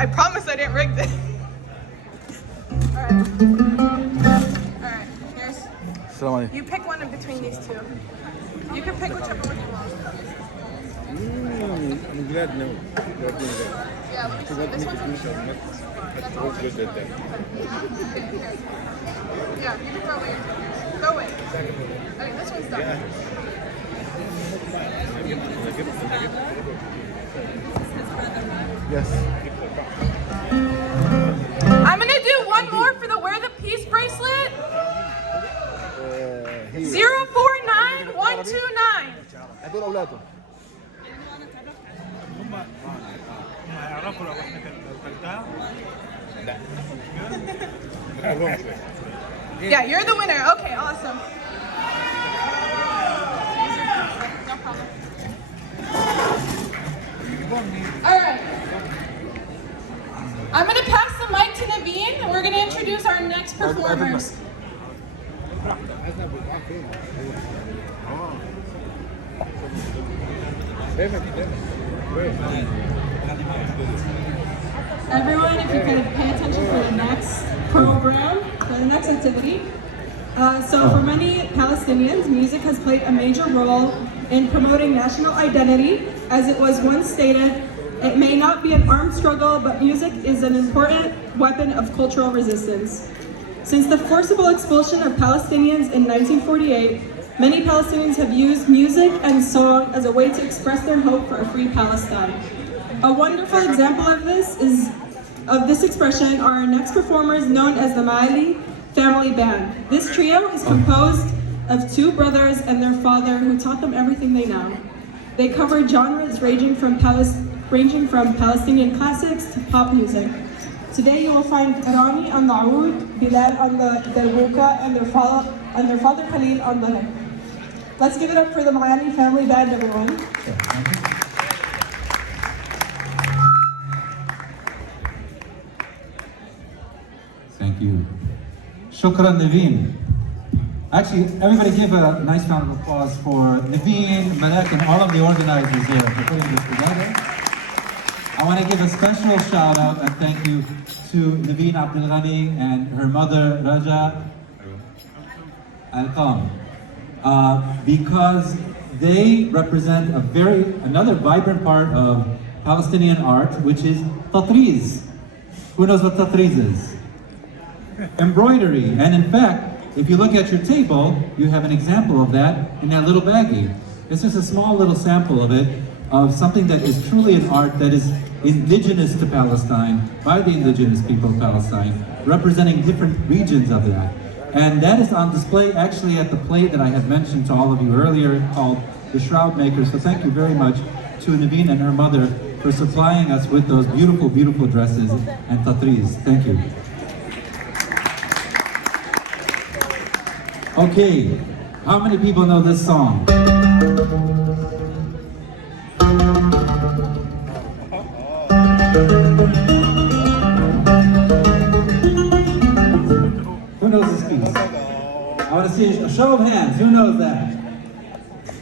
I promise I didn't rig this. Alright. Alright, here's... You pick one in between these two. You can pick whichever one you want. I'm glad now. Yeah, let me see. This one's on the show. That's all. Good at that. Yeah, you can throw away your fingers. Throw away. Okay, this one's done. Yes. I'm gonna do one more for the Wear the Peace bracelet. 049129. هدول أولاده. هم هيعرفوا لو احنا كلتها؟ لا. Yeah, you're the winner. Okay, awesome. No problem. All right. I'm going to pass the mic to Naveen, and we're going to introduce our next performers. Everyone, if you could pay attention for the next program, for the next activity. So for many Palestinians, music has played a major role in promoting national identity. As it was once stated, it may not be an armed struggle, but music is an important weapon of cultural resistance. Since the forcible expulsion of Palestinians in 1948, many Palestinians have used music and song as a way to express their hope for a free Palestine. A wonderful example of this expression are our next performers, known as the Ma'ali Family Band. This trio is composed of two brothers and their father who taught them everything they know. They cover genres ranging from Palestinian classics to pop music. Today you will find Rami on the oud, Bilal on the darbuka, and their father Khalil on the hip. Let's give it up for the Ma'ali Family Band, everyone. Thank you. Shukran, Naveen. Actually, everybody give a nice round of applause for Naveen, Malek, and all of the organizers here for putting this together. I want to give a special shout out and thank you to Naveen Abdul Ghani and her mother, Raja Al-Qam, because they represent another vibrant part of Palestinian art, which is tatriz. Who knows what tatriz is? Embroidery. And in fact, if you look at your table, you have an example of that in that little baggie. This is a small little sample of it, of something that is truly an art that is indigenous to Palestine, by the indigenous people of Palestine, representing different regions of that. And that is on display actually at the play that I had mentioned to all of you earlier called The Shroud Makers. So thank you very much to Naveen and her mother for supplying us with those beautiful, beautiful dresses and tatriz. Thank you. Okay, how many people know this song? Who knows this piece? I want to see a show of hands. Who knows that?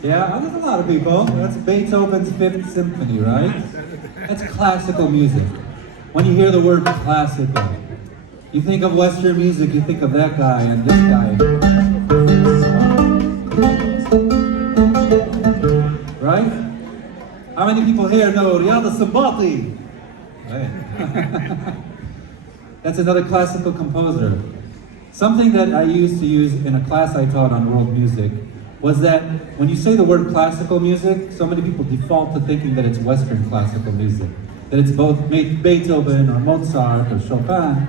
Yeah, there's a lot of people. That's Beethoven's Fifth Symphony, right? That's classical music. When you hear the word classical, you think of Western music, you think of that guy and this guy. Right? How many people here know Riyad al-Sabati? Right. That's another classical composer. Something that I used to use in a class I taught on world music was that when you say the word classical music, so many people default to thinking that it's Western classical music, that it's both Beethoven or Mozart or Chopin.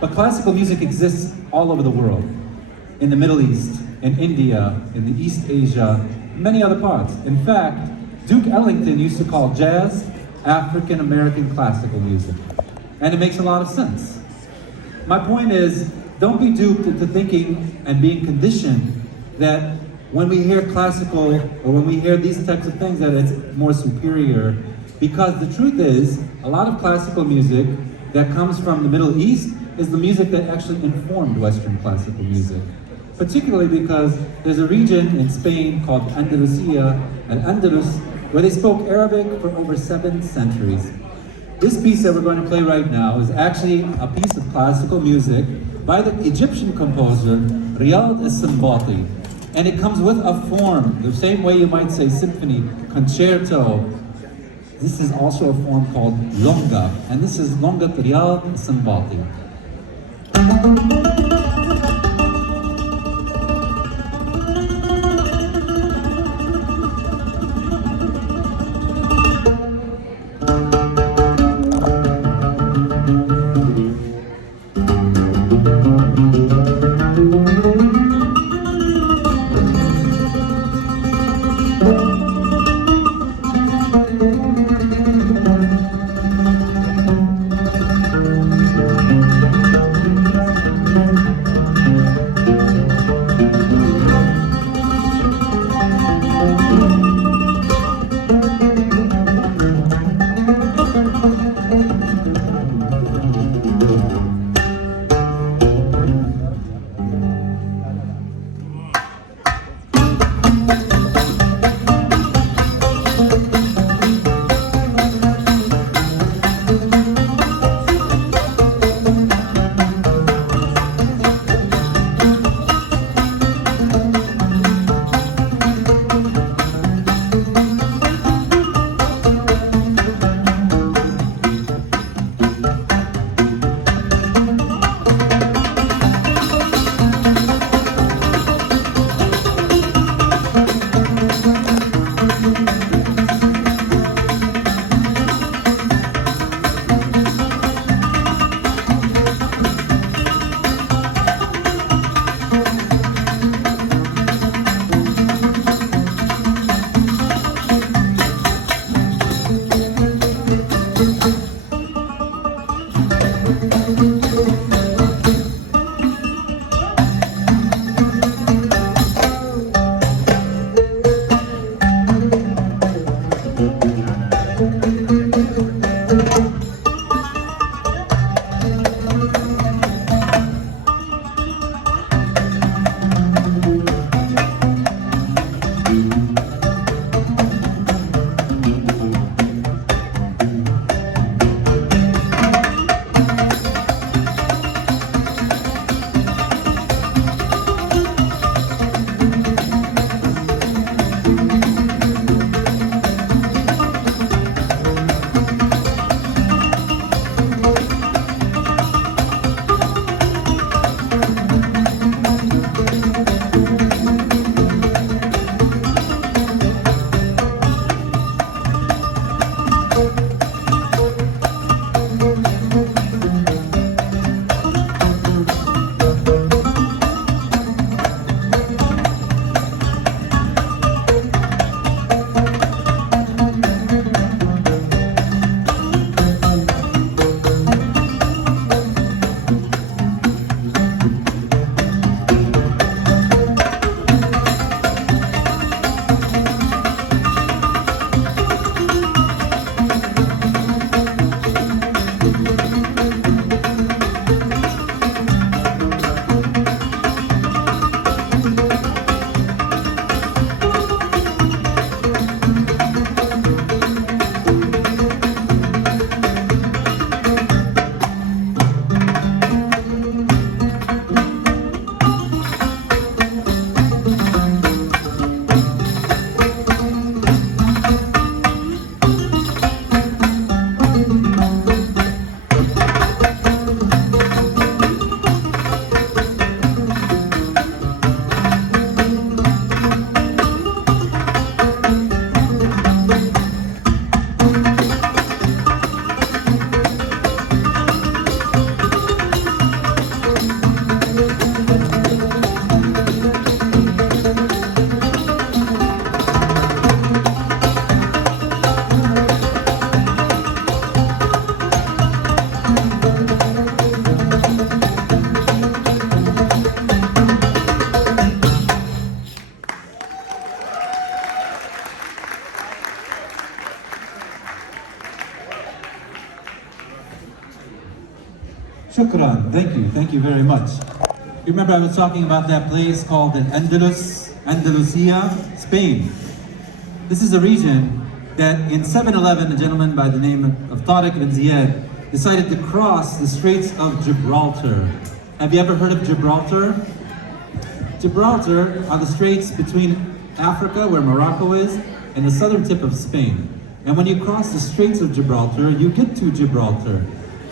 But classical music exists all over the world, in the Middle East, in India, in the East Asia, many other parts. In fact, Duke Ellington used to call jazz African American classical music. And it makes a lot of sense. My point is, don't be duped into thinking and being conditioned that when we hear classical or when we hear these types of things that it's more superior, because the truth is, a lot of classical music that comes from the Middle East is the music that actually informed Western classical music. Particularly because there's a region in Spain called Andalusia and Andalus where they spoke Arabic for over 7 centuries. This piece that we're going to play right now is actually a piece of classical music by the Egyptian composer Riyad al-Sanbati. And it comes with a form, the same way you might say symphony, concerto. This is also a form called longa, and this is longa Riyad al-Sanbati. Shukran, thank you very much. You remember I was talking about that place called the Andalusia, Spain. This is a region that in 7-Eleven, a gentleman by the name of Tariq bin Ziyad decided to cross the Straits of Gibraltar. Have you ever heard of Gibraltar? Gibraltar are the straits between Africa, where Morocco is, and the southern tip of Spain. And when you cross the Straits of Gibraltar, you get to Gibraltar.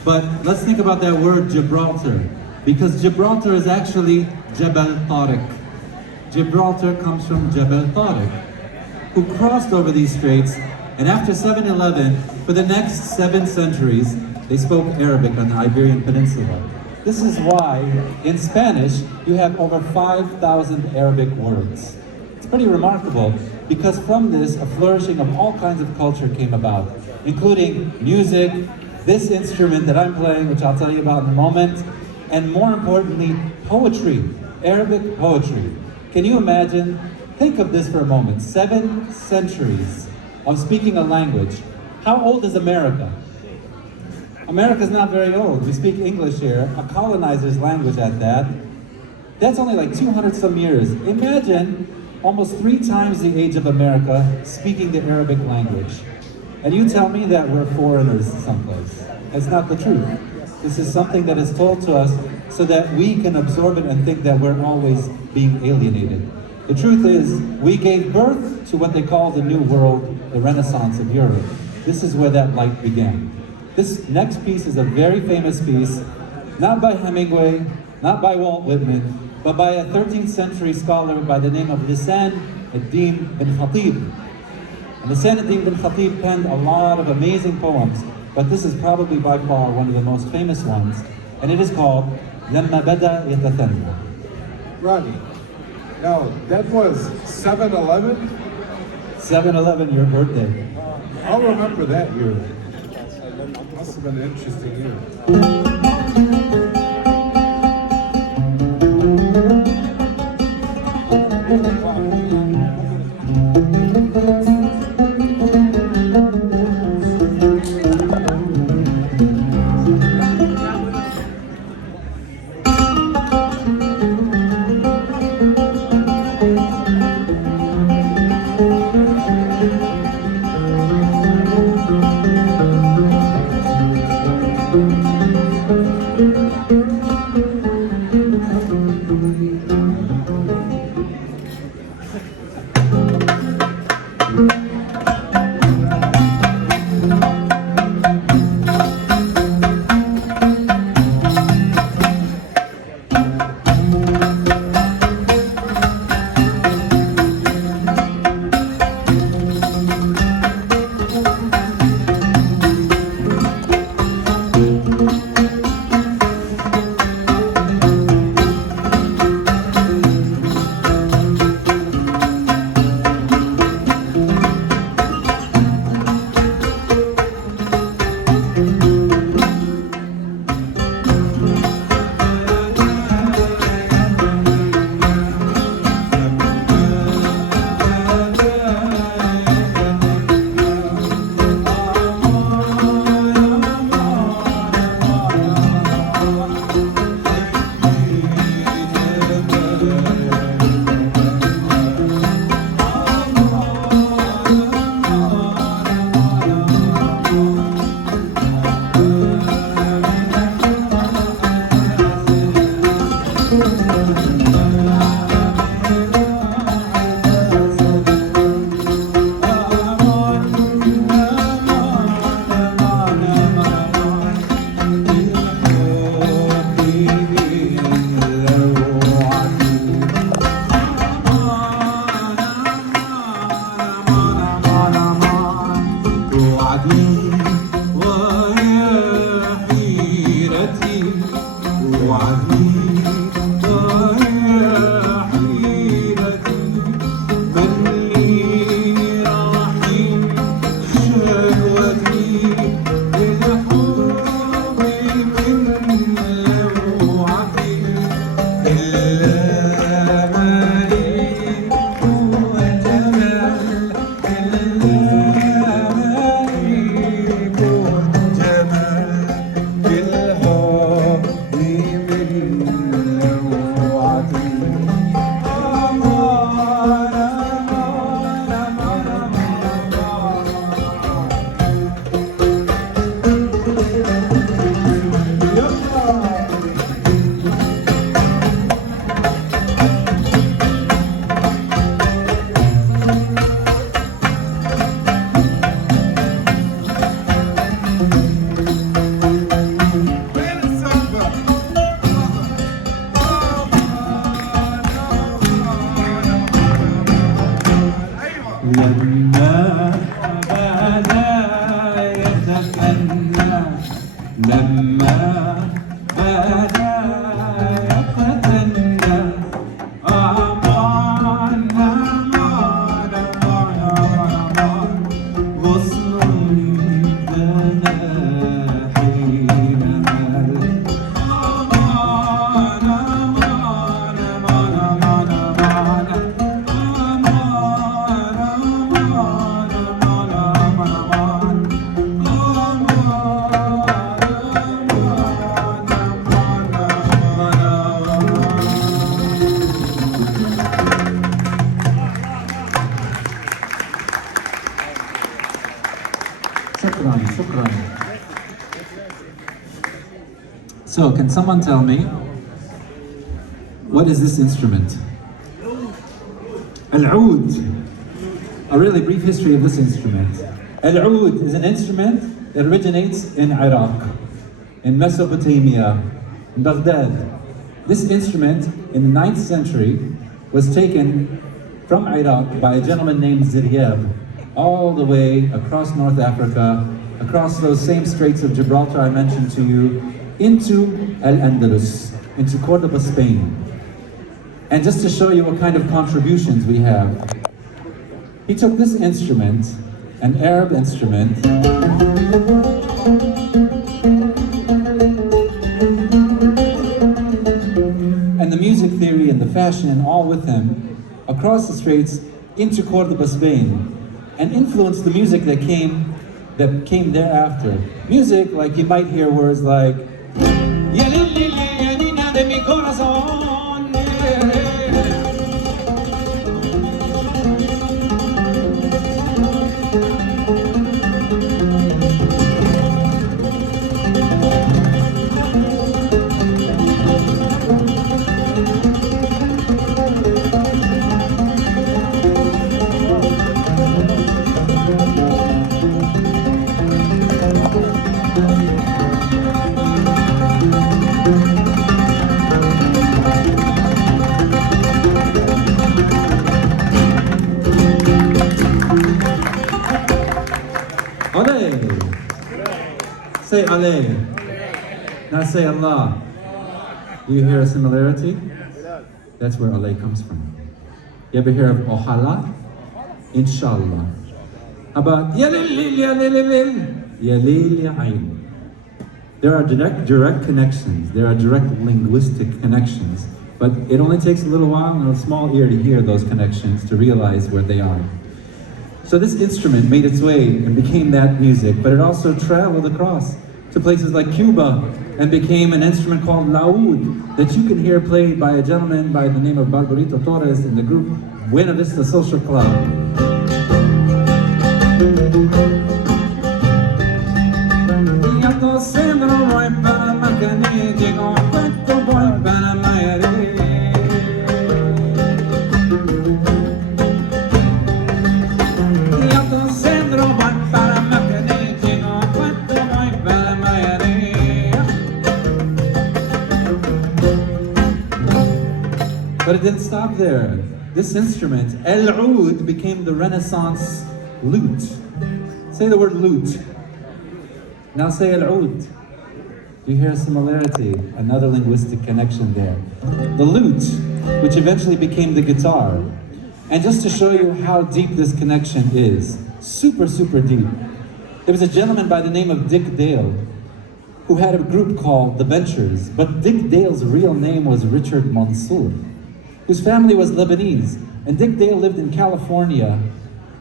But let's think about that word Gibraltar, because Gibraltar is actually Jabal Tariq. Gibraltar comes from Jabal Tariq, who crossed over these straits, and after 7-Eleven, for the next 7 centuries, they spoke Arabic on the Iberian Peninsula. This is why, in Spanish, you have over 5,000 Arabic words. It's pretty remarkable, because from this, a flourishing of all kinds of culture came about, including music, this instrument that I'm playing, which I'll tell you about in a moment, and more importantly, poetry, Arabic poetry. Can you imagine? Think of this for a moment. 7 centuries of speaking a language. How old is America? America's not very old. We speak English here, a colonizer's language at that. That's only like 200 some years. Imagine almost 3 times the age of America speaking the Arabic language. And you tell me that we're foreigners someplace. That's not the truth. This is something that is told to us so that we can absorb it and think that we're always being alienated. The truth is, we gave birth to what they call the New World, the Renaissance of Europe. This is where that light began. This next piece is a very famous piece, not by Hemingway, not by Walt Whitman, but by a 13th century scholar by the name of Lisan ad-Din bin Khatib. And Lisan ad-Din bin Khatib penned a lot of amazing poems, but this is probably by far one of the most famous ones, and it is called لما بدأ يتثنى. Ronnie, now that was 7-Eleven? 7-Eleven, your birthday. I'll remember that year. Must have been an interesting year. لما بدا يتدنى أمان أمان أمان أمان غصن لنا حين مال أمان أمان أمان أمان أمان شكرا شكرا. So, can someone tell me what is this instrument? Al-Oud. A really brief history of this instrument. Al-Oud is an instrument that originates in Iraq, in Mesopotamia, in Baghdad. This instrument in the 9th century was taken from Iraq by a gentleman named Ziryab, all the way across North Africa, across those same straits of Gibraltar I mentioned to you, into Al-Andalus, into Cordoba, Spain. And just to show you what kind of contributions we have, he took this instrument, an Arab instrument, and the music theory and the fashion and all with him, across the straits into Cordoba, Spain, and influenced the music that came thereafter. Music like you might hear words like "Ya lili ya nina de mi corazón." Ale. Say Ale. Now say Allah. Do you hear a similarity? That's where Ale comes from. You ever hear of Ohala? Inshallah. How about Yalil Yalil Yalil Ain? There are direct connections. There are direct linguistic connections. But it only takes a little while and a small ear to hear those connections to realize where they are. So this instrument made its way and became that music, but it also traveled across to places like Cuba and became an instrument called laúd that you can hear played by a gentleman by the name of Barbarito Torres in the group Buena Vista Social Club. But it didn't stop there. This instrument, Al-Oud, became the Renaissance lute. Say the word lute. Now say Al-Oud. You hear a similarity, another linguistic connection there. The lute, which eventually became the guitar. And just to show you how deep this connection is, super, super deep. There was a gentleman by the name of Dick Dale who had a group called The Ventures, but Dick Dale's real name was Richard Mansour, whose family was Lebanese. And Dick Dale lived in California,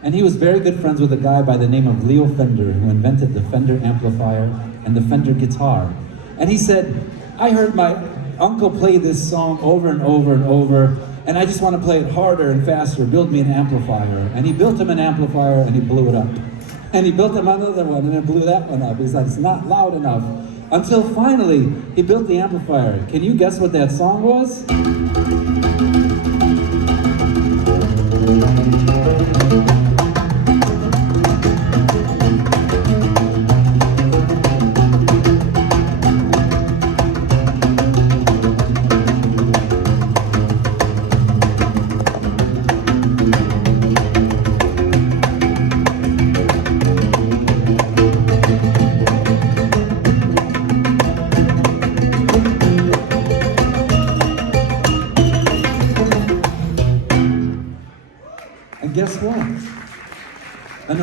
and he was very good friends with a guy by the name of Leo Fender, who invented the Fender amplifier and the Fender guitar. And he said, I heard my uncle play this song over and over and over, and I just want to play it harder and faster, build me an amplifier. And he built him an amplifier and he blew it up. And he built him another one and then blew that one up. He's like, it's not loud enough. Until finally, he built the amplifier. Can you guess what that song was?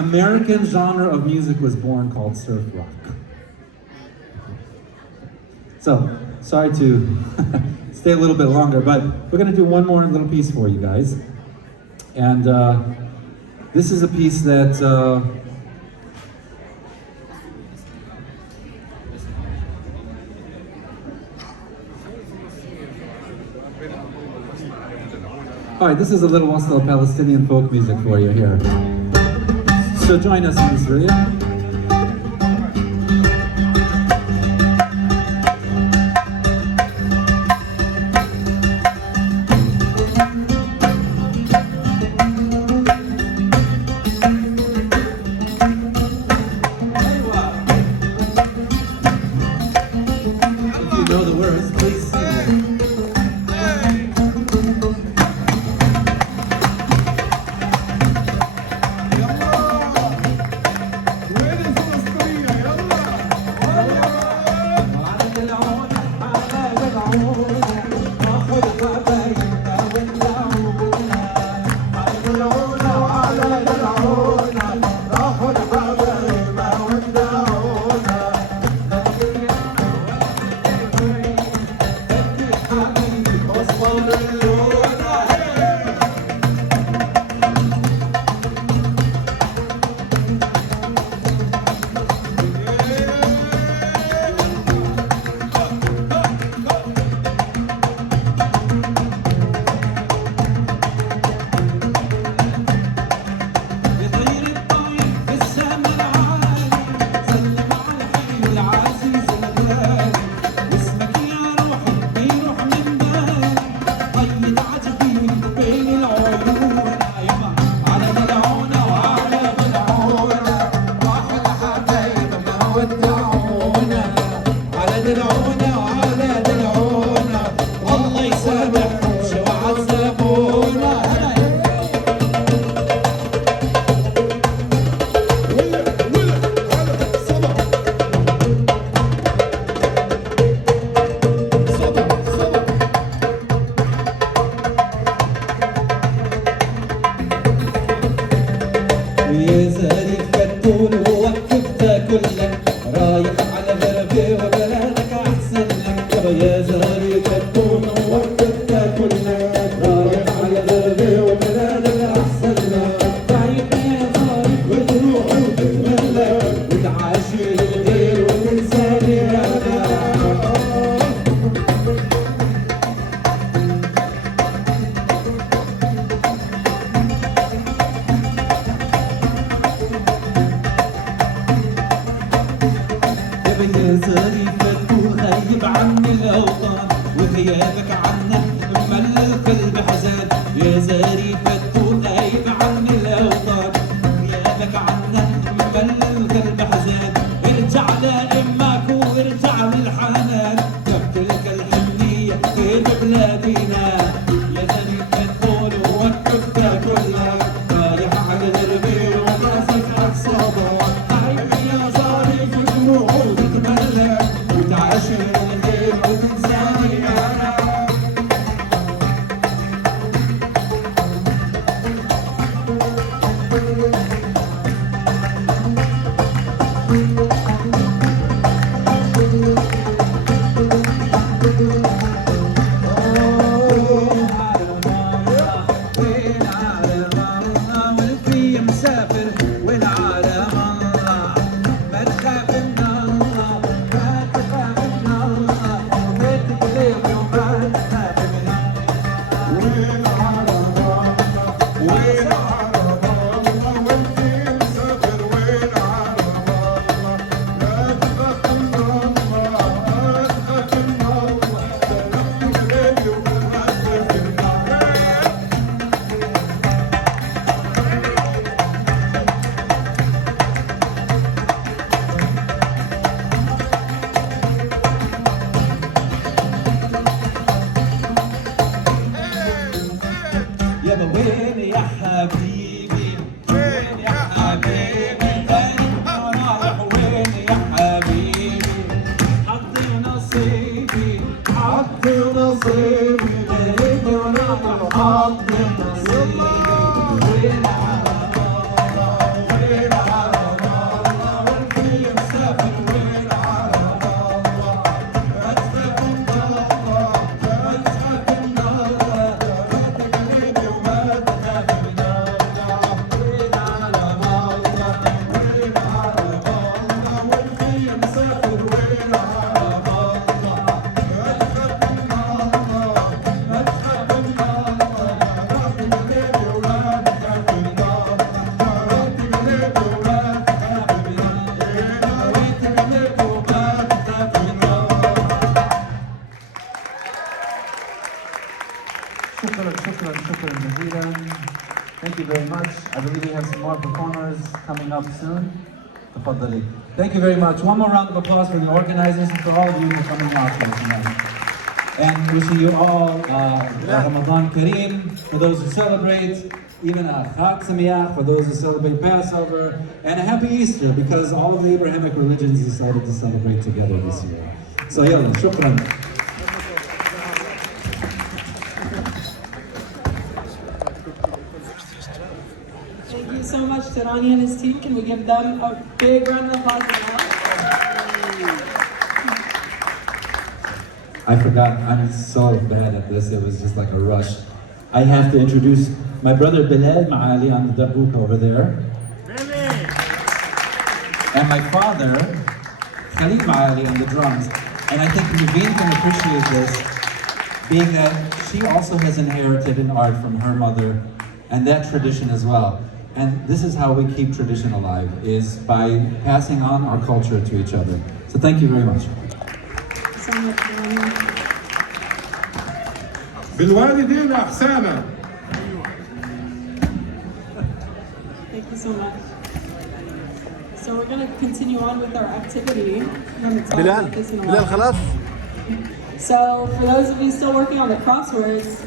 American genre of music was born called surf rock. So, sorry to stay a little bit longer, but we're gonna do one more little piece for you guys. And this is a piece that all right, this is a little also Palestinian folk music for you here. So join us in this, will you? If you know the words, please sing it. يا زاري فتون ووقف تاكلك رايح على غربي وبلادك احسن لك يا زاري فتون ووقف تاكلك رايح على غربي وبلادك احسن لك تعيب يا زاري وتروح وتتملك وتعاشر الغير وتنساني انا يا زاري فتون غايب عني الاوطان وغيابك عنا مملى القلب حزان يا زاري فتون غايب عني الاوطان وغيابك عنا مملى القلب حزان ارجع لامك وارجع للحنان قبلك الحنيه في بلادنا يا زاري فتون ووقف تاكلنا رايح على دربي وناسك عالصبا عيب يا زاري في دموع وتعاشر الغير وتنساني انا وين عالم الله والفي مسافر وين عالم الله ما تخاف من الله ما تخاف من الله وتقلب وما تخاف من الله وين عالم الله وين عالم الله والفي مسافر وين عالم الله ما تخاف من الله ما تخاف من الله وتقلب وما تخاف من الله يابا وين يا حبيبي وين يا حبيبي انا رايح وين يا حبيبي حظي ونصيبي حظي ونصيبي ليلي ورايح حظي ونصيبي وين على الله وين very much. I believe we have some more performers coming up soon. Tafaddali. Thank you very much. One more round of applause for the organizers and for all of you for coming out here tonight. And wishing you all Ramadan Kareem for those who celebrate, even a Chag Sameach for those who celebrate Passover, and a happy Easter because all of the Abrahamic religions decided to celebrate together this year. So yalla, shukran. Thank you so much to Ronnie and his team. Can we give them a big round of applause as well? I forgot, I'm so bad at this, it was just like a rush. I have to introduce my brother Bilal Maali on the dabouk over there. And my father, Khalid Maali on the drums. And I think Naveen can appreciate this, being that she also has inherited an art from her mother and that tradition as well. And this is how we keep tradition alive, is by passing on our culture to each other. So thank you very much. So much, Ronnie. بالوالدين إحسانا. Thank you so much. So we're going to continue on with our activity. We're going to talk about this in a while. خلاص So for those of you still working on the crosswords,